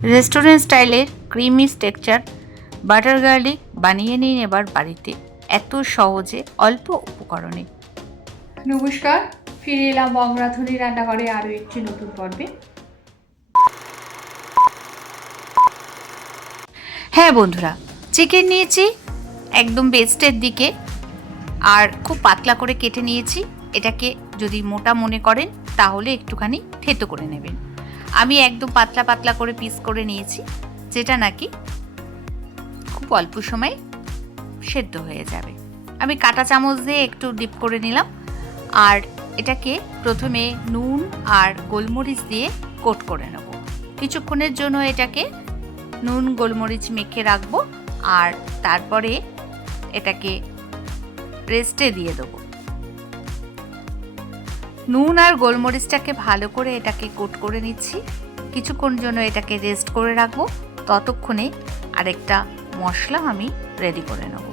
Restaurant স্টাইলের creamy texture butter garlic বানিয়ে নিন এবার বাড়িতে, এত সহজে অল্প উপকরণে। নমস্কার, ফিরে এলাম বং রাঁধুনি রান্নাঘরে আরও একটি নতুন পর্বে। হ্যাঁ বন্ধুরা, চিকেন নিয়েছি একদম বেস্টের দিকে আর খুব পাতলা করে কেটে নিয়েছি। এটাকে যদি মোটা মনে করেন তাহলে একটুখানি থেতো করে নেবেন। আমি একদম পাতলা পাতলা করে পিস করে নিয়েছি, যেটা নাকি খুব অল্প সময়ে সেদ্ধ হয়ে যাবে। আমি কাঁটা চামচ দিয়ে একটু ডিপ করে নিলাম আর এটাকে প্রথমে নুন আর গোলমরিচ দিয়ে কোট করে নেব। কিছুক্ষণের জন্য এটাকে নুন গোলমরিচ মেখে রাখবো আর তারপরে এটাকে রেস্টে দিয়ে দেবো। নুন আর গোলমরিচটাকে ভালো করে এটাকে কোট করে নিচ্ছি। কিছুক্ষণ জন্য এটাকে রেস্ট করে রাখবো, ততক্ষণে আরেকটা মশলা আমি রেডি করে নেব।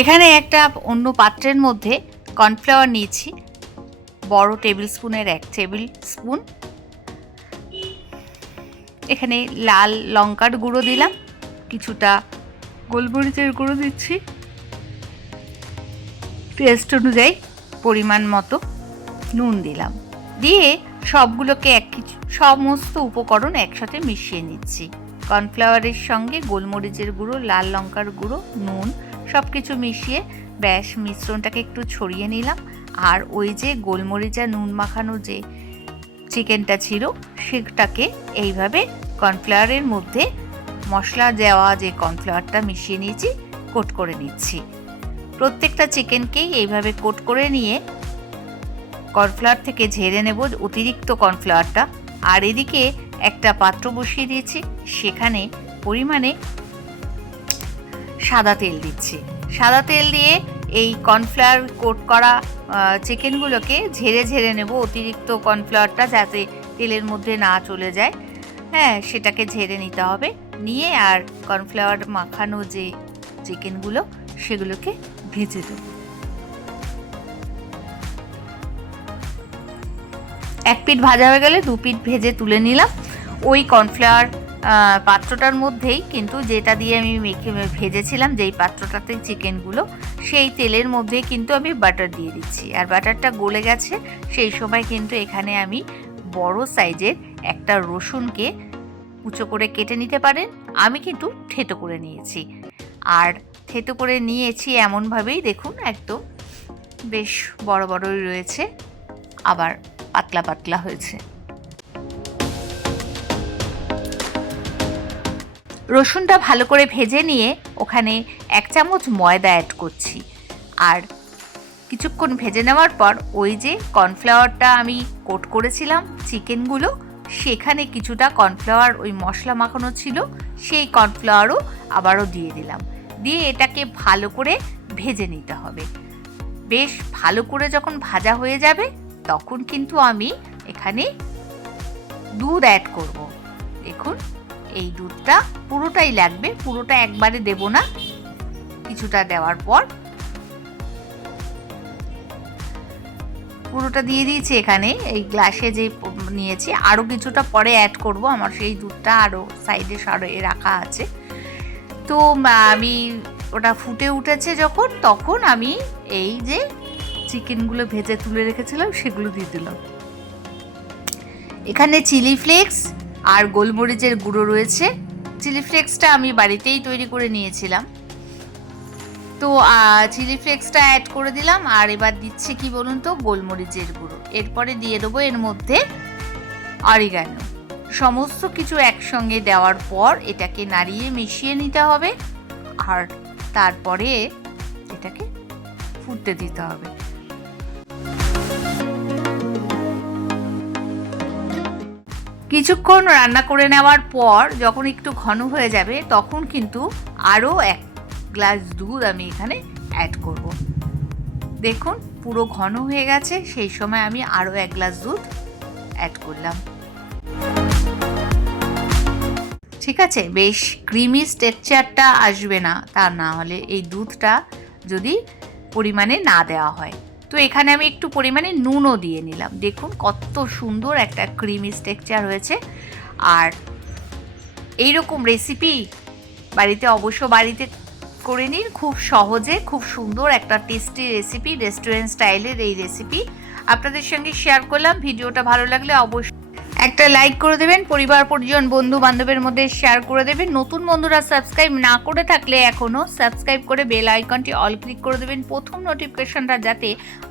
এখানে একটা অন্য পাত্রের মধ্যে কর্নফ্লাওয়ার নিয়েছি, বড় টেবিল স্পুনের 1 টেবিল স্পুন। এখানে লাল লঙ্কার গুঁড়ো দিলাম, কিছুটা গোলমরিচের গুঁড়ো দিচ্ছি, টেস্ট অনুযায়ী পরিমাণ মতো নুন দিলাম, দিয়ে সবগুলোকে সমস্ত উপকরণ একসাথে মিশিয়ে নিচ্ছি। কর্নফ্লাওয়ারের সঙ্গে গোলমরিচের গুঁড়ো, লাল লঙ্কার গুঁড়ো, নুন সব কিছু মিশিয়ে ব্যাস মিশ্রণটাকে একটু ছড়িয়ে নিলাম। আর ওই যে গোলমরিচ আর নুন মাখানো যে চিকেনটা ছিল সেটাকে এইভাবে কর্নফ্লাওয়ারের মধ্যে মশলা দেওয়া যে কর্নফ্লাওয়ারটা মিশিয়ে নিয়েছি কোট করে নিচ্ছি। প্রত্যেকটা চিকেনকেই এইভাবে কোট করে নিয়ে কর্নফ্লাওয়ার থেকে ঝেড়ে নেব অতিরিক্ত কর্নফ্লাওয়ারটা। আর এদিকে একটা পাত্র বসিয়ে দিয়েছি, সেখানে পরিমাণে সাদা তেল দিচ্ছি। সাদা তেল দিয়ে এই কর্নফ্লাওয়ার কোট করা চিকেনগুলোকে ঝেড়ে ঝেড়ে নেব, অতিরিক্ত কর্নফ্লাওয়ারটা যাতে তেলের মধ্যে না চলে যায়। হ্যাঁ, সেটাকে ঝেড়ে নিতে হবে। নিয়ে আর কর্নফ্লাওয়ার মাখানো যে চিকেনগুলো সেগুলোকে ভেজে দেব। এক পিঠ ভাজা হয়ে গেলে 2 পিঠ ভেজে তুলে নিলাম। ওই কর্নফ্লাওয়ার পাত্রটার মধ্যেই কিন্তু যেটা দিয়ে আমি মেখে ভেজেছিলাম, যেই পাত্রটাতে চিকেনগুলো, সেই তেলের মধ্যে কিন্তু আমি বাটার দিয়ে দিচ্ছি। আর বাটারটা গলে গেছে সেই সময় কিন্তু এখানে আমি বড় সাইজের একটা রসুনকে কুচো করে কেটে নিতে পারেন, আমি কিন্তু থেতো করে নিয়েছি। আর থেতো করে নিয়েছি এমনভাবেই দেখুন, একদম বেশ বড় বড়ই রয়েছে, আবার পাতলা পাতলা হয়েছে। রসুনটা ভালো করে ভেজে নিয়ে ওখানে 1 চামচ ময়দা অ্যাড করছি। আর কিছুক্ষণ ভেজে নেওয়ার পর ওই যে কর্নফ্লাওয়ারটা আমি কোট করেছিলাম চিকেনগুলো, সেখানে কিছুটা কর্নফ্লাওয়ার ওই মশলা মাখানো ছিল, সেই কর্নফ্লাওয়ারও আবারও দিয়ে দিলাম। দিয়ে এটাকে ভালো করে ভেজে নিতে হবে। বেশ ভালো করে যখন ভাজা হয়ে যাবে তখন কিন্তু আমি এখানে দুধ অ্যাড করব। দেখুন, এই দুধটা পুরোটাই লাগবে, পুরোটা একবারে দেব না, কিছুটা দেওয়ার পর পুরোটা দিয়ে দিয়েছি। এখানে এই গ্লাসে যে নিয়েছি, আরও কিছুটা পরে অ্যাড করব, আমার সেই দুধটা আরও সাইডে সরে রাখা আছে। তো আমি ওটা ফুটে উঠেছে যখন, তখন আমি এই যে চিকেনগুলো ভেজে তুলে রেখেছিলাম সেগুলো দিয়ে দিলাম। এখানে চিলি ফ্লেক্স আর গোলমরিচের গুঁড়ো রয়েছে। চিলি ফ্লেক্সটা আমি বাড়িতেই তৈরি করে নিয়েছিলাম, তো চিলি ফ্লেক্সটা অ্যাড করে দিলাম। আর এবার দিচ্ছি কি বলুন তো, গোলমরিচের গুঁড়ো। এরপরে দিয়ে দেবো এর মধ্যে অরিগানো। সমস্ত কিছু একসঙ্গে দেওয়ার পর এটাকে নাড়িয়ে মিশিয়ে নিতে হবে আর তারপরে এটাকে ফুটতে দিতে হবে। কিছুক্ষণ রান্না করে নেওয়ার পর যখন একটু ঘন হয়ে যাবে তখন কিন্তু আরও 1 গ্লাস দুধ আমি এখানে অ্যাড করব। দেখুন পুরো ঘন হয়ে গেছে, সেই সময় আমি আরও 1 গ্লাস দুধ অ্যাড করলাম। ঠিক আছে, বেশ ক্রিমি টেক্সচারটা আসবে না তা না হলে, এই দুধটা যদি পরিমাণে না দেওয়া হয়। তো এখানে আমি একটু পরিমাণে নুনও দিয়ে নিলাম। দেখুন কত সুন্দর একটা ক্রিমি টেক্সচার হয়েছে। আর এইরকম রেসিপি বাড়িতে করে নিন, খুব সহজে, খুব সুন্দর একটা টেস্টি রেসিপি, রেস্টুরেন্ট স্টাইলের এই রেসিপি আপনাদের সঙ্গে শেয়ার করলাম। ভিডিওটা ভালো লাগলে অবশ্যই একটা লাইক করে দেবেন, পরিবার পরিজন বন্ধু বান্ধবের মধ্যে শেয়ার করে দেবেন। নতুন বন্ধুরা সাবস্ক্রাইব না করে থাকলে এখনও সাবস্ক্রাইব করে বেল আইকনটি অল ক্লিক করে দেবেন, প্রথম নোটিফিকেশনটা যাতে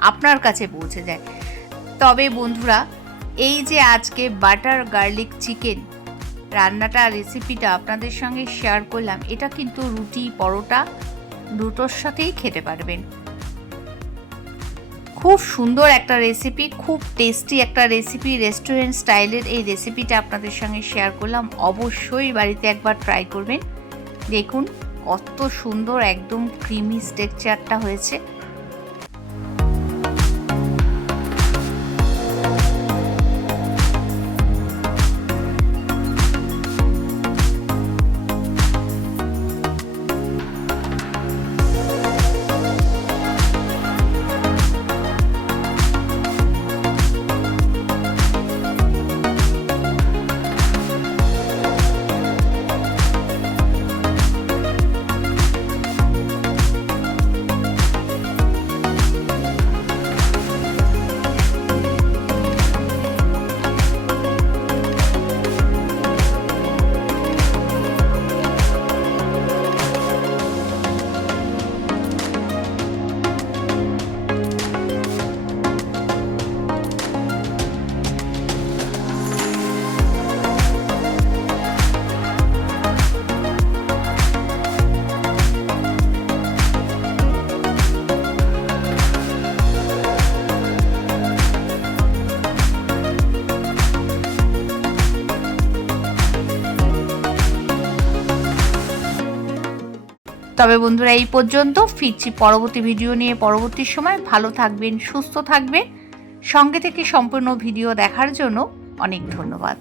আপনার কাছে পৌঁছে যায়। তবে বন্ধুরা, এই যে আজকে বাটার গার্লিক চিকেন রান্নাটা, রেসিপিটা আপনাদের সঙ্গে শেয়ার করলাম, এটা কিন্তু রুটি পরোটা দুটোর সাথেই খেতে পারবেন। খুব সুন্দর একটা রেসিপি, খুব টেস্টি একটা রেসিপি, রেস্টুরেন্ট স্টাইলের এই রেসিপিটা আপনাদের সঙ্গে শেয়ার করলাম। অবশ্যই বাড়িতে একবার ট্রাই করবেন। দেখুন কত সুন্দর একদম ক্রিমি টেক্সচারটা হয়েছে। তবে বন্ধুরা, এই পর্যন্ত। ফিরছি পরবর্তী ভিডিও নিয়ে পরবর্তী সময়। ভালো থাকবেন, সুস্থ থাকবেন। সঙ্গে থেকে সম্পূর্ণ ভিডিও দেখার জন্য অনেক ধন্যবাদ।